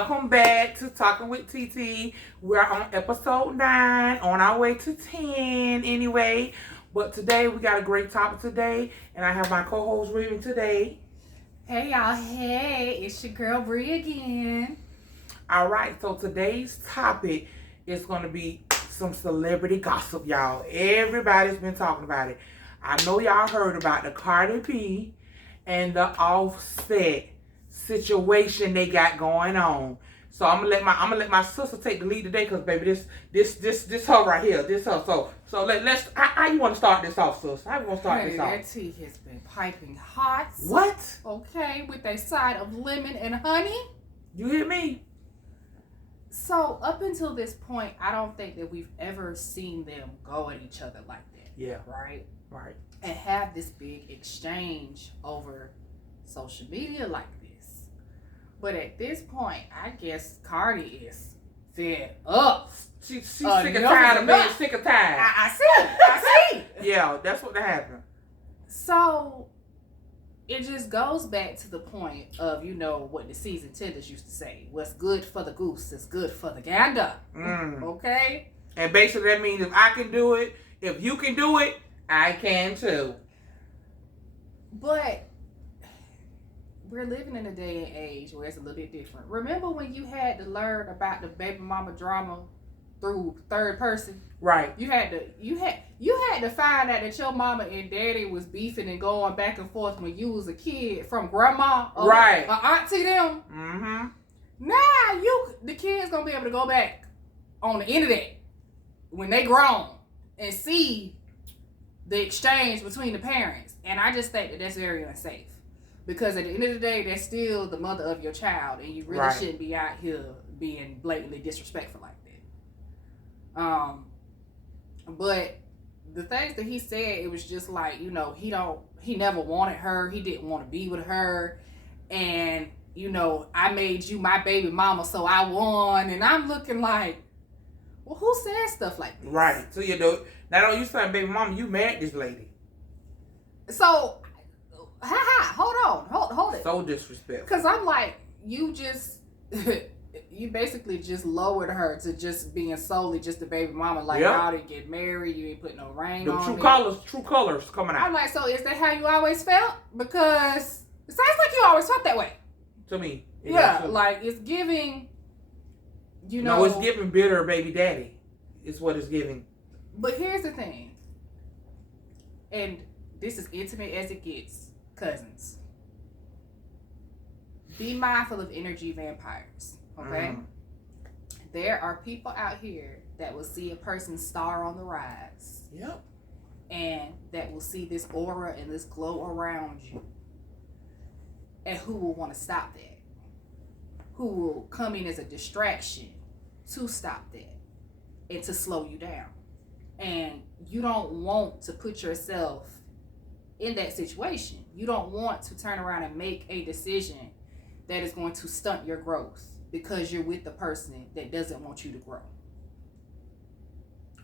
Welcome back to Talking with TeeTee. We're on episode 9, on our way to 10 anyway. But today we got a great topic today, and I have my co-host with me today. Hey y'all, hey, it's your girl Bree again. All right, so today's topic is going to be some celebrity gossip, y'all. Everybody's been talking about it. I know y'all heard about the Cardi B and the Offset situation they got going on. So I'm gonna let my sister take the lead today, cause baby, this her right here, this her. So let's how you want to start this off, sis? How you want to start this off? That tea has been piping hot. What? Okay, with a side of lemon and honey. You hear me? So up until this point, I don't think that we've ever seen them go at each other like that. Yeah. Right. Right. And have this big exchange over social media like this. But at this point, I guess Cardi is fed up. She's sick and tired of being sick and tired. I see. Yeah, that's what happened. So it just goes back to the point of, you know, what the seasoned tenders used to say. What's good for the goose is good for the gander. Okay? And basically that means if I can do it, if you can do it, I can too. But we're living in a day and age where it's a little bit different. Remember when you had to learn about the baby mama drama through third person? Right. You had to find out that your mama and daddy was beefing and going back and forth when you was a kid from grandma or right. auntie them. Mm-hmm. Now the kids gonna be able to go back on the internet when they grown and see the exchange between the parents. And I just think that that's very unsafe. Because at the end of the day, that's still the mother of your child, and you really shouldn't be out here being blatantly disrespectful like that. But the things that he said, it was just like, you know, he never wanted her, he didn't want to be with her, and you know, I made you my baby mama, so I won, and I'm looking like, well, who says stuff like this? Right. So you know, not only you saying baby mama, you married this lady. So. Hold it. So disrespectful. Because I'm like, you basically just lowered her to just being solely just a baby mama. Like, y'all didn't get married, you ain't put no ring on it. True colors coming out. I'm like, so is that how you always felt? Because it sounds like you always felt that way. To me. Yeah, like it's giving, you know. No, it's giving bitter baby daddy. It's what it's giving. But here's the thing. And this is intimate as it gets. Cousins, be mindful of energy vampires, okay? There are people out here that will see a person's star on the rise. Yep. And that will see this aura and this glow around you. And who will want to stop that? Who will come in as a distraction to stop that and to slow you down. And you don't want to put yourself in that situation. You don't want to turn around and make a decision that is going to stunt your growth because you're with the person that doesn't want you to grow.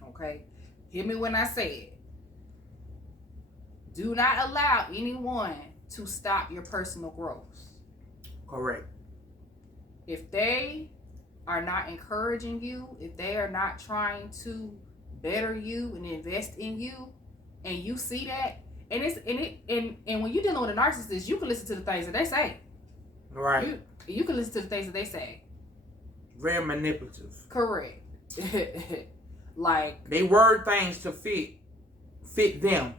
Okay? Hear me when I say it. Do not allow anyone to stop your personal growth. Correct. If they are not encouraging you, if they are not trying to better you and invest in you, and you see that, and when you're dealing with a narcissist, you can listen to the things that they say. Right. You can listen to the things that they say. Very manipulative. Correct. Like they word things to fit them,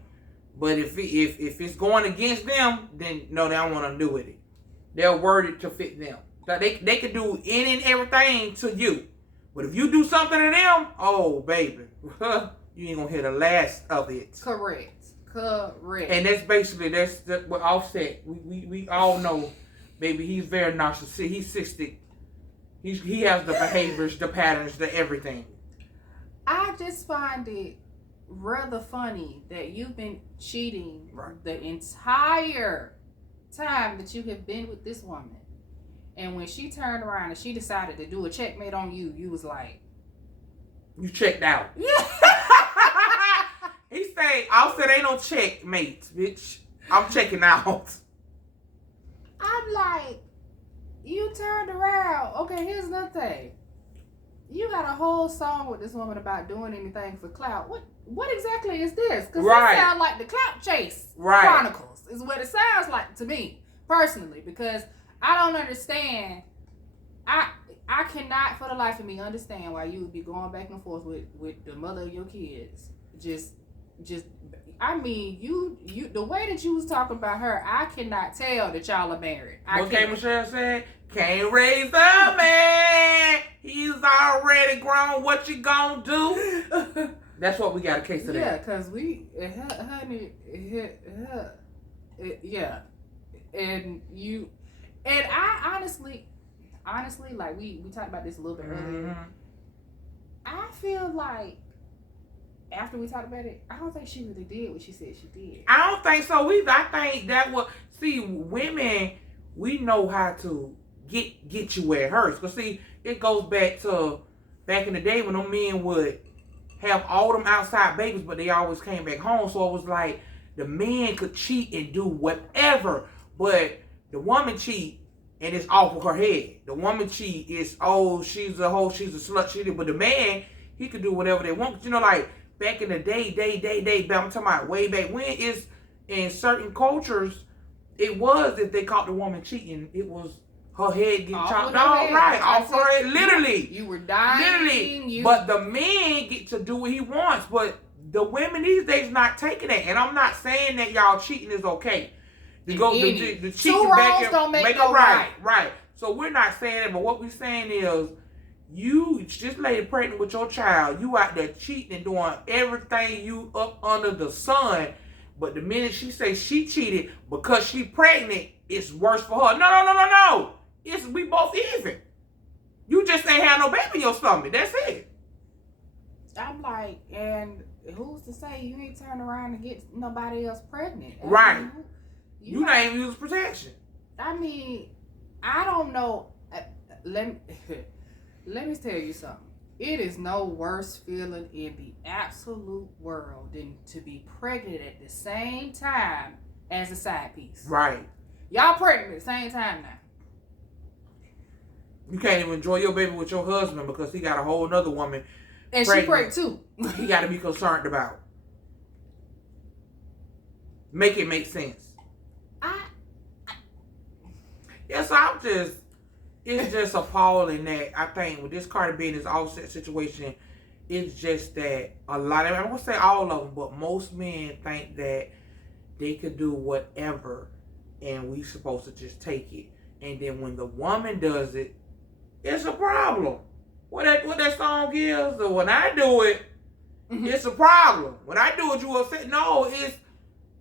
but if it's going against them, then no, they don't want to do with it. They'll word it to fit them. They can do any and everything to you, but if you do something to them, oh baby, you ain't gonna hear the last of it. Correct. And that's basically that's what Offset. We all know, baby. He's very narcissistic. He's cystic. He has the behaviors, the patterns, the everything. I just find it rather funny that you've been cheating the entire time that you have been with this woman, and when she turned around and she decided to do a checkmate on you, you was like, you checked out. Yeah. He say, Offset ain't no checkmate, bitch. I'm checking out. I'm like, you turned around now, okay, here's another thing. You got a whole song with this woman about doing anything for clout. What exactly is this? Because it sounds like the Clout Chase Chronicles is what it sounds like to me, personally, because I don't understand. I cannot for the life of me understand why you would be going back and forth with the mother of your kids. Just I mean, you the way that you was talking about her, I cannot tell that y'all are married. Okay, Michelle said, can't raise a man. He's already grown. What you gonna do? That's what we got a case of that. Yeah, because honey, yeah. And I honestly, like we talked about this a little bit earlier. I feel like after we talked about it, I don't think she really did what she said she did. I don't think so either. I think that was, see, women, we know how to get you where it hurts. Because see, it goes back in the day when them men would have all them outside babies, but they always came back home. So it was like the man could cheat and do whatever, but the woman cheat and it's off of her head. The woman cheat is, oh, she's a hoe, she's a slut, she did. But the man, he could do whatever they want. You know, like back in the day, I'm talking about way back when, is in certain cultures, it was if they caught the woman cheating, it was her head getting chopped off, right? Off her head, literally. You were dying. Literally. But the man get to do what he wants. But the women these days not taking it. And I'm not saying that y'all cheating is okay. The cheating back and don't make it right. Right. So we're not saying that, but what we're saying is you just lady pregnant with your child, you out there cheating and doing everything you up under the sun. But the minute she says she cheated because she pregnant, it's worse for her. No. We both even. You just ain't have no baby in your stomach. That's it. I'm like, and who's to say you ain't turn around and get nobody else pregnant? Right. You not even use protection. I mean, I don't know. Let me tell you something. It is no worse feeling in the absolute world than to be pregnant at the same time as a side piece. Right. Y'all pregnant at the same time now. You can't even enjoy your baby with your husband because he got a whole other woman. And she pregnant too. He got to be concerned about. Make it make sense. Yes, it's just appalling that I think with this Cardi B and this Offset situation, it's just that a lot of, I'm going to say all of them, but most men think that they could do whatever and we supposed to just take it. And then when the woman does it, it's a problem. What that song is, so when I do it, it's a problem. When I do it, you upset. No, it's,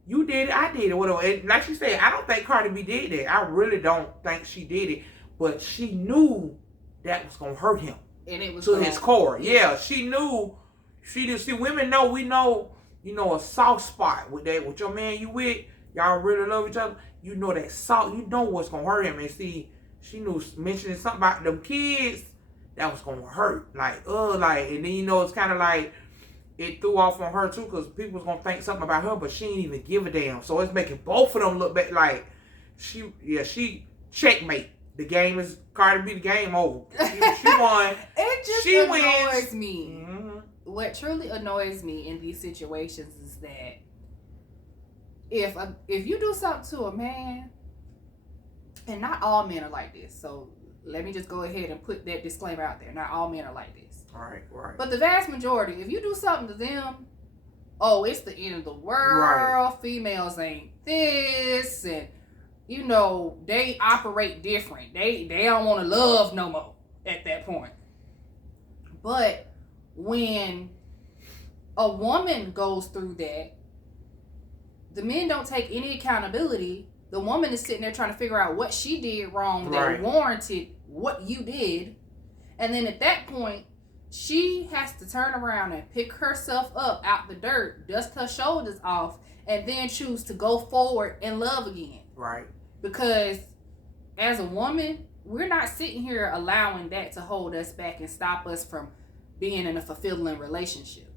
you did it, I did it, whatever. And like she said, I don't think Cardi B did that. I really don't think she did it. But she knew that was going to hurt him. And it was to his core. Yeah, she knew. She did. See, women know, we know, a soft spot with that. With your man you with, y'all really love each other. You know that soft, you know what's going to hurt him. And see, she knew mentioning something about them kids, that was going to hurt. And then it's kind of like, it threw off on her too, because people was going to think something about her, but she didn't even give a damn. So it's making both of them look back like, she checkmate. The game is, Cardi B, the game over. She won. It just she annoys wins. Me. Mm-hmm. What truly annoys me in these situations is that if you do something to a man, and not all men are like this, so let me just go ahead and put that disclaimer out there. Not all men are like this. Right. But the vast majority, if you do something to them, oh, it's the end of the world. Right. Females ain't this, and they operate different. They don't want to love no more at that point. But when a woman goes through that, the men don't take any accountability. The woman is sitting there trying to figure out what she did wrong that warranted what you did. And then at that point, she has to turn around and pick herself up out the dirt, dust her shoulders off, and then choose to go forward and love again. Right. Because as a woman, we're not sitting here allowing that to hold us back and stop us from being in a fulfilling relationship.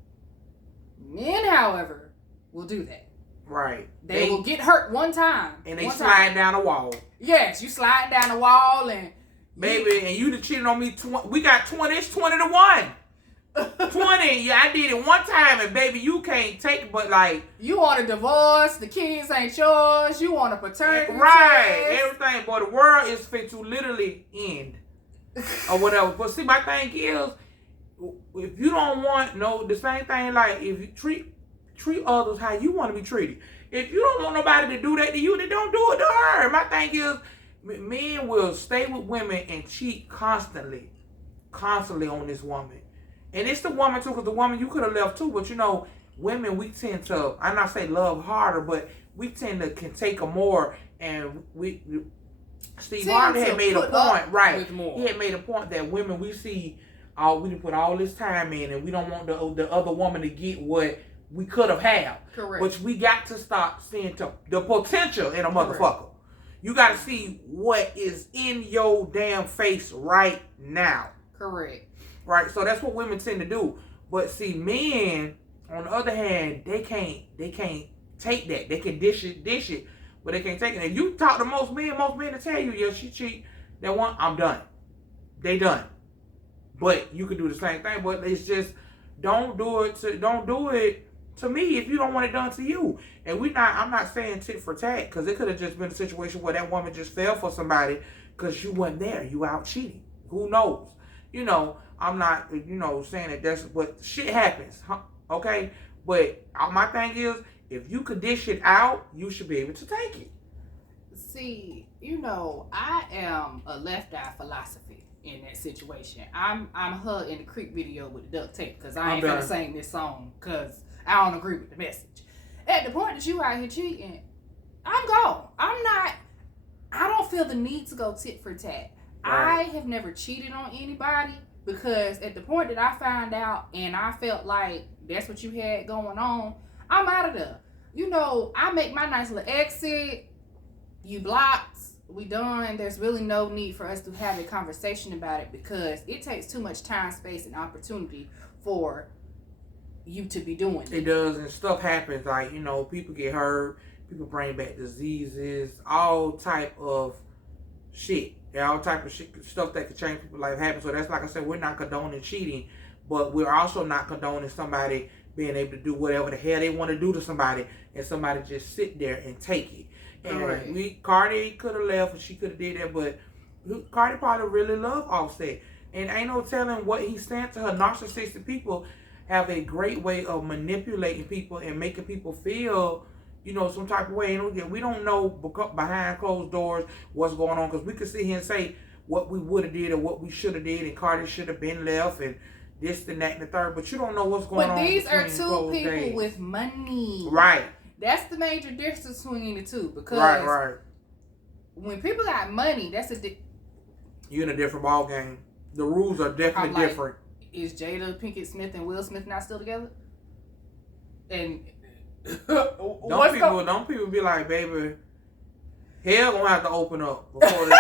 Men, however, will do that. Right. They will get hurt one time. And they slide down a wall. Yes, you slide down a wall and baby, and you done cheated on me. We got 20. It's 20-1. 20. Yeah, I did it one time, and baby, you can't take it. But like, you want a divorce? The kids ain't yours. You want a paternity right? test. Everything, but the world is fit to literally end or whatever. But see, my thing is, if you don't want the same thing, like if you treat others how you want to be treated. If you don't want nobody to do that to you, then don't do it to her. My thing is, men will stay with women and cheat constantly on this woman. And it's the woman too, because the woman you could have left too. But women, we tend to, I'm not saying love harder, but we tend to can take a more. And Steve Harvey had made a point, right? He had made a point that women we see, we done put all this time in, and we don't want the other woman to get what we could have had. Correct. But we got to start seeing the potential in a motherfucker. You got to see what is in your damn face right now. Correct. Right, so that's what women tend to do. But see, men, on the other hand, they can't take that. They can dish it, but they can't take it. If you talk to most men will tell you, yeah, she cheat. That one, I'm done. They done. But you can do the same thing. But it's just don't do it to me if you don't want it done to you. And I'm not saying tit for tat, because it could have just been a situation where that woman just fell for somebody because you wasn't there. You out cheating. Who knows? I'm not, saying that but shit happens, huh? Okay? But my thing is, if you could dish it out, you should be able to take it. See, I am a left eye philosophy in that situation. I'm her in the Creek video with the duct tape, because I ain't gonna sing this song because I don't agree with the message. At the point that you out here cheating, I'm gone. I don't feel the need to go tit for tat. Right. I have never cheated on anybody, because at the point that I found out and I felt like that's what you had going on, I'm out of there. I make my nice little exit. You blocked. We done. There's really no need for us to have a conversation about it, because it takes too much time, space, and opportunity for you to be doing it. It does, and stuff happens. Like, people get hurt. People bring back diseases. All type of shit. All type of shit, stuff that could change people's life happen. So that's, like I said, we're not condoning cheating, but we're also not condoning somebody being able to do whatever the hell they want to do to somebody, and somebody just sit there and take it. And right. Cardi could have left, and she could have did that, but Cardi probably really loved Offset. And ain't no telling what he sent to her. Narcissistic people have a great way of manipulating people and making people feel some type of way. And we don't know behind closed doors what's going on, because we could sit here and say what we would have did or what we should have did, and Cardi should have been left, and this and that and the third. But you don't know what's going on. But these are two people with money. Right. That's the major difference between the two. Because right. When people got money, you're in a different ball game. The rules are definitely different. Is Jada Pinkett Smith and Will Smith not still together? And don't people be like, baby, hell gonna have to open up before they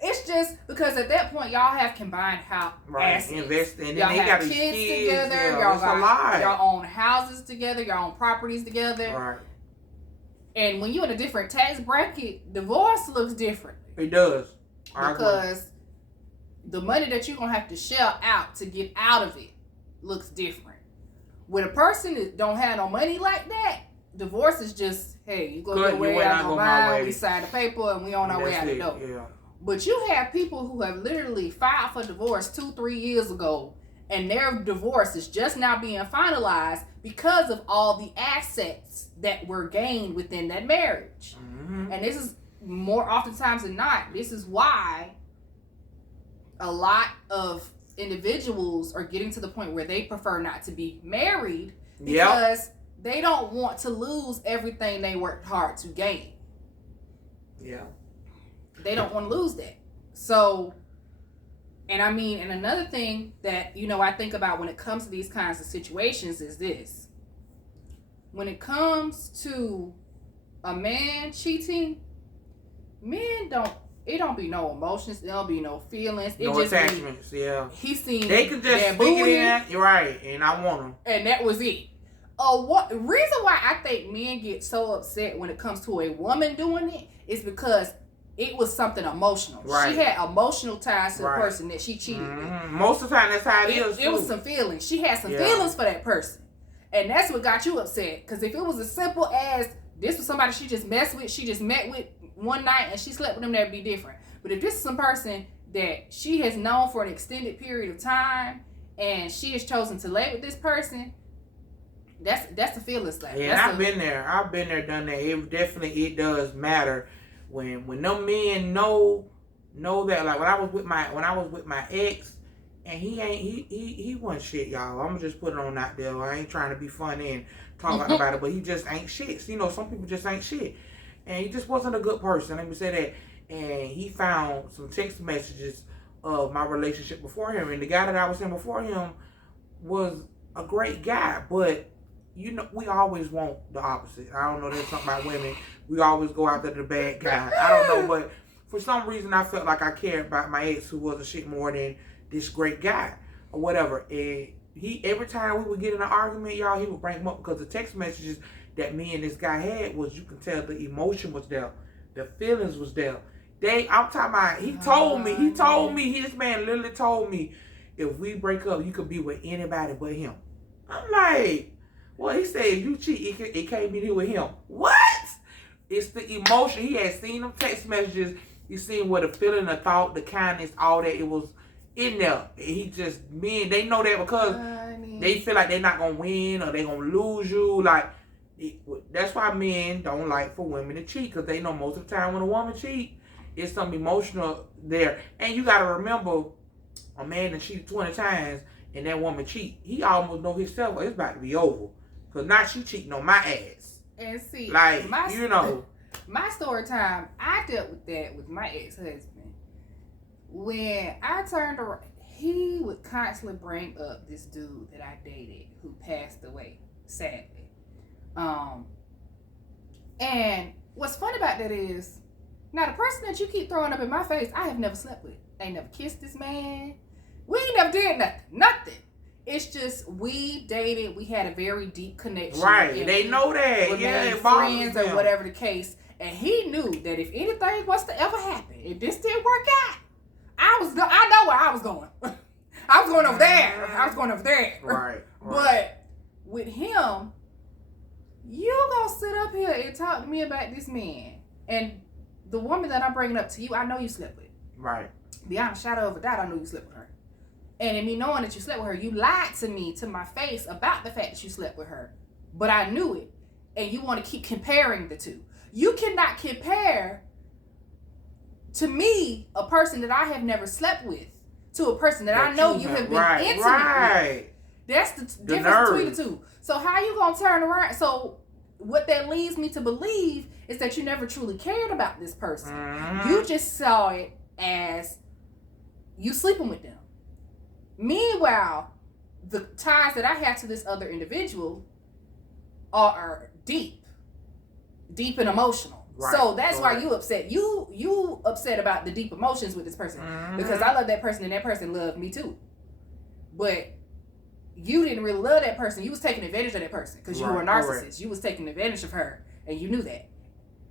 It's just because at that point y'all have combined assets. Invest, and then y'all they have got kids together. Y'all own houses together. Y'all own properties together. Right. And when you're in a different tax bracket, divorce looks different. It does. Because the money that you're gonna have to shell out to get out of it looks different. When a person that don't have no money like that, divorce is just, hey, you go your way, I go mine, we sign the paper, and we on our way out the door. Yeah. But you have people who have literally filed for divorce 2-3 years ago, and their divorce is just now being finalized because of all the assets that were gained within that marriage. Mm-hmm. And this is more oftentimes than not, this is why a lot of individuals are getting to the point where they prefer not to be married, because they don't want to lose everything they worked hard to gain. Yeah. They don't want to lose that. So, and another thing that, I think about when it comes to these kinds of situations is this. When it comes to a man cheating, men it don't be no emotions. There don't be no feelings. No just attachments. He seen they can just stick it in. You're right, and I want them. And that was it. What reason why I think men get so upset when it comes to a woman doing it is because it was something emotional. Right. She had emotional ties to the Right. person that she cheated with. Most of the time, that's how it is. It was some feelings. She had some feelings for that person. And that's what got you upset. Because if it was as simple as this was somebody she just messed with, she just met with one night and she slept with them, that'd be different. But if this is some person that she has known for an extended period of time and she has chosen to lay with this person, that's a feeling slap. Yeah, I've been there, done that. It does matter when them men know that. Like when I was with my ex, and he wasn't shit, y'all. I'm gonna just put it on out there. I ain't trying to be funny and talk about it, but he just ain't shit. You know, some people just ain't shit, and he just wasn't a good person. Let me say that. And he found some text messages of my relationship before him, and the guy that I was in before him was a great guy, but you know, we always want the opposite. I don't know, there's something about women. We always go after the bad guy. I don't know, but for some reason I felt like I cared about my ex who was a shit more than this great guy or whatever. And every time we would get in an argument, y'all, he would bring him up because the text messages that me and this guy had was, you can tell the emotion was there. The feelings was there. I'm talking about, he told me, this man literally told me, if we break up, you could be with anybody but him. I'm like, well, he said if you cheat, it can't be here with him. What? It's the emotion. He had seen them text messages. He seen what the feeling, the thought, the kindness, all that. It was in there. And he just, men, they know that because they feel like they're not going to win or they're going to lose you. Like, that's why men don't like for women to cheat, because they know most of the time when a woman cheat, it's some emotional there. And you got to remember, a man that cheated 20 times and that woman cheat, he almost know himself, well, it's about to be over. Because now she cheating on my ass. And see, like, my story time, I dealt with that with my ex-husband. When I turned around, he would constantly bring up this dude that I dated who passed away, sadly. And what's funny about that is, now the person that you keep throwing up in my face, I have never slept with. I ain't never kissed this man. We ain't never did nothing. It's just, we dated, we had a very deep connection. Right, they know that. Yeah, friends or whatever the case. And he knew that if anything was to ever happen, if this didn't work out, I know where I was going. I was going over there. Right. But with him, you gonna sit up here and talk to me about this man. And the woman that I'm bringing up to you, I know you slept with. Right. Beyond a shadow of a doubt, I know you slept with her. And in me knowing that you slept with her, you lied to me, to my face, about the fact that you slept with her. But I knew it. And you want to keep comparing the two. You cannot compare, to me, a person that I have never slept with to a person that I know you have been intimate with. That's the difference between the two. So how you going to turn around? So what that leads me to believe is that you never truly cared about this person. Mm-hmm. You just saw it as you sleeping with them. Meanwhile, the ties that I have to this other individual are deep and emotional. Right. So that's why you upset. You upset about the deep emotions with this person. Mm-hmm. Because I love that person and that person loved me too. But you didn't really love that person. You was taking advantage of that person because you were a narcissist. Right. You was taking advantage of her and you knew that.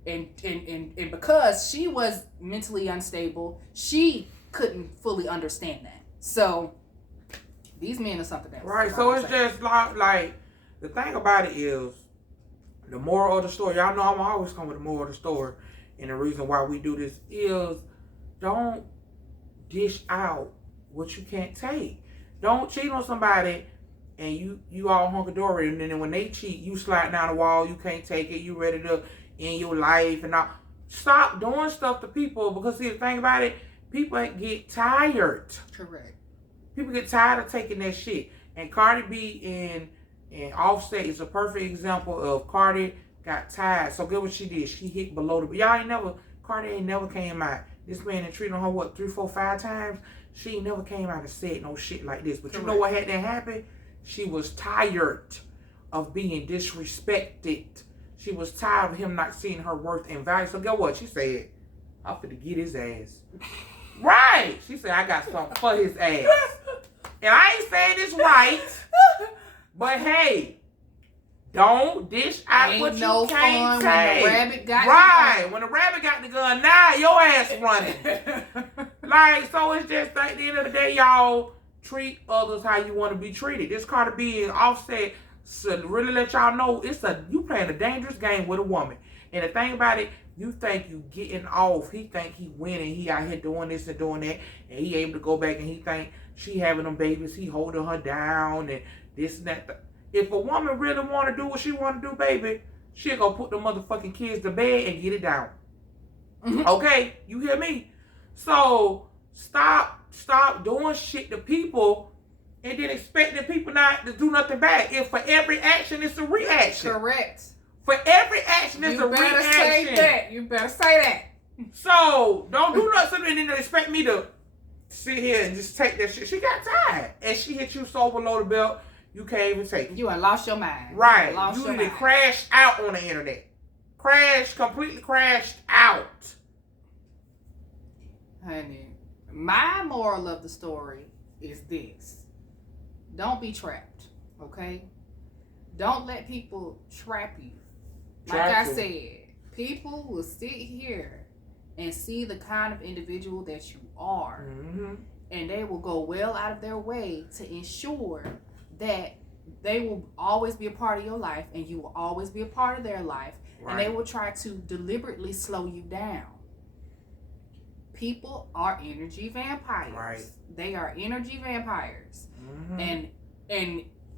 And because she was mentally unstable, she couldn't fully understand that. So these men are something else. Right, so it's just like the thing about it is, the moral of the story, y'all know I'm always coming with the moral of the story, and the reason why we do this is, don't dish out what you can't take. Don't cheat on somebody and you all hunky-dory, and then when they cheat, you slide down the wall, you can't take it, you ready to end your life and all. Stop doing stuff to people, because see, the thing about it, people get tired. Correct. People get tired of taking that shit. And Cardi B and Offset is a perfect example of Cardi got tired. So guess what she did? She hit below the... Cardi ain't never came out. This man had treated her, 3, 4, 5 times? She ain't never came out and said no shit like this. But Correct. You know what had to happen? She was tired of being disrespected. She was tired of him not seeing her worth and value. So guess what? She said, I'm finna get his ass. Right. She said, I got something for his ass. And I ain't saying this right, but hey, Don't dish out Ain't what you no can't fun when take. the rabbit got right. the gun. When the rabbit got the gun, now your ass running. Like, so it's just at the end of the day, y'all treat others how you want to be treated. This Cardi B and Offset should really let y'all know you playing a dangerous game with a woman. And the thing about it, you think you getting off. He think he winning. He out here doing this and doing that. And he able to go back and he think she having them babies. He holding her down and this and that. If a woman really want to do what she want to do, baby, she'll go put the motherfucking kids to bed and get it down. Okay? You hear me? So, stop doing shit to people and then expecting people not to do nothing back. If for every action, it's a reaction. Correct. For every action, it's a reaction. You better say that. You better say that. So, don't do nothing and then expect me to sit here and just take that shit. She got tired. And she hit you so below the belt, you can't even take it. You ain't lost your mind. Right. You need to crash out on the internet. Completely crashed out. Honey, my moral of the story is this. Don't be trapped, okay? Don't let people trap you. Like I said, people will sit here and see the kind of individual that you are, and they will go well out of their way to ensure that they will always be a part of your life and you will always be a part of their life, and they will try to deliberately slow you down. People are energy vampires. Right. They are energy vampires. And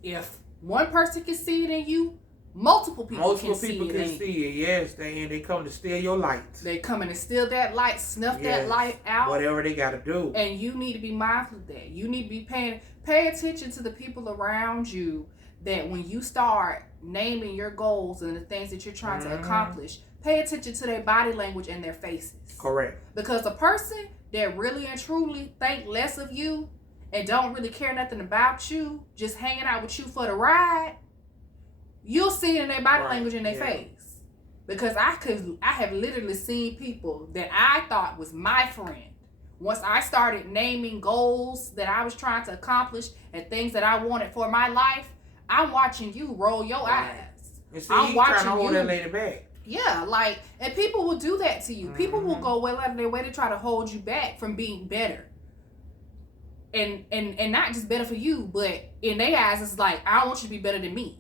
if one person can see it in you, multiple people can see it. Yes, they come to steal your light. They come in to steal that light, snuff that light out. Whatever they got to do. And you need to be mindful of that. You need to be pay attention to the people around you, that when you start naming your goals and the things that you're trying to accomplish, pay attention to their body language and their faces. Correct. Because a person that really and truly think less of you and don't really care nothing about you, just hanging out with you for the ride, you'll see it in their body language and their face. Because I have literally seen people that I thought was my friend. Once I started naming goals that I was trying to accomplish and things that I wanted for my life, I'm watching you roll your eyes. And see, I'm watching trying to hold that lady back. Yeah, and people will do that to you. People will go well out of their way to try to hold you back from being better. And not just better for you, but in their eyes, it's like, I don't want you to be better than me.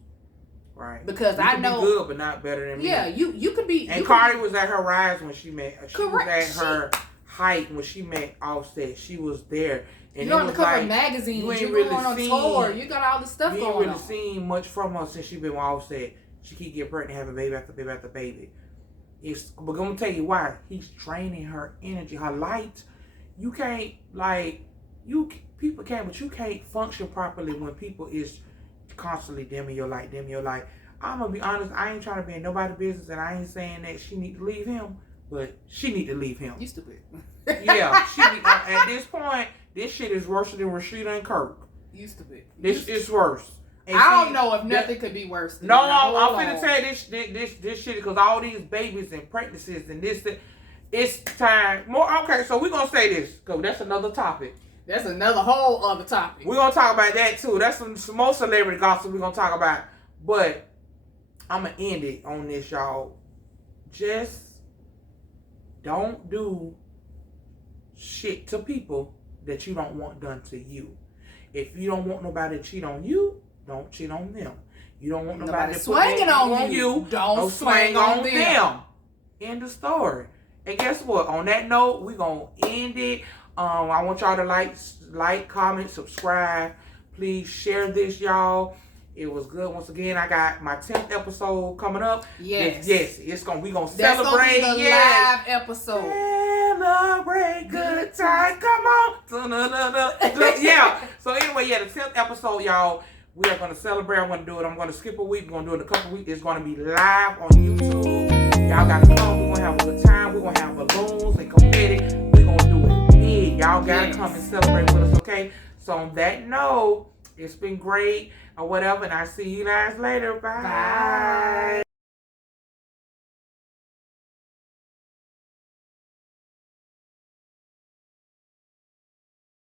Right. Because you I know be good, but not better than me. Yeah, you could be. And Cardi was at her rise when she met. She was at her height when she met Offset. She was there. And you're on the cover of magazines. You're really going on tour. You got all this stuff going on. You ain't really seen much from her since she been with Offset. She keep getting pregnant, having baby after baby after baby. But I'm gonna tell you why. He's draining her energy, her light. You can't people can, but you can't function properly when people is constantly dimming your light. I'm gonna be honest. I ain't trying to be in nobody's business, and I ain't saying that she need to leave him, but she need to leave him. You stupid. Yeah, at this point, this shit is worse than Rashida and Kirk. You stupid. This is worse. And I don't know if nothing could be worse than I'm finna tell you this shit, because all these babies and pregnancies and this, it's time. Okay, so we're gonna say this, because that's another topic. That's another whole other topic. We're gonna talk about that too. That's some more celebrity gossip we're gonna talk about. But I'm gonna end it on this, y'all. Just don't do shit to people that you don't want done to you. If you don't want nobody to cheat on you, don't cheat on them. You don't want nobody swinging on you. Don't swing on them. End of story. And guess what? On that note, we're gonna end it. I want y'all to like, comment, subscribe. Please share this, y'all. It was good. Once again, I got my 10th episode coming up. Yes. We gonna celebrate. That's gonna be the live episode. Celebrate good time. Come on. Yeah. So anyway, the 10th episode, y'all. We are gonna celebrate. I'm gonna do it. I'm gonna skip a week. We're gonna do it in a couple weeks. It's gonna be live on YouTube. Y'all gotta come. We're gonna have a good time. We're gonna have balloons and confetti. We're gonna do it big. Y'all gotta come and celebrate with us, okay? So on that note, it's been great or whatever, and I'll see you guys later. Bye.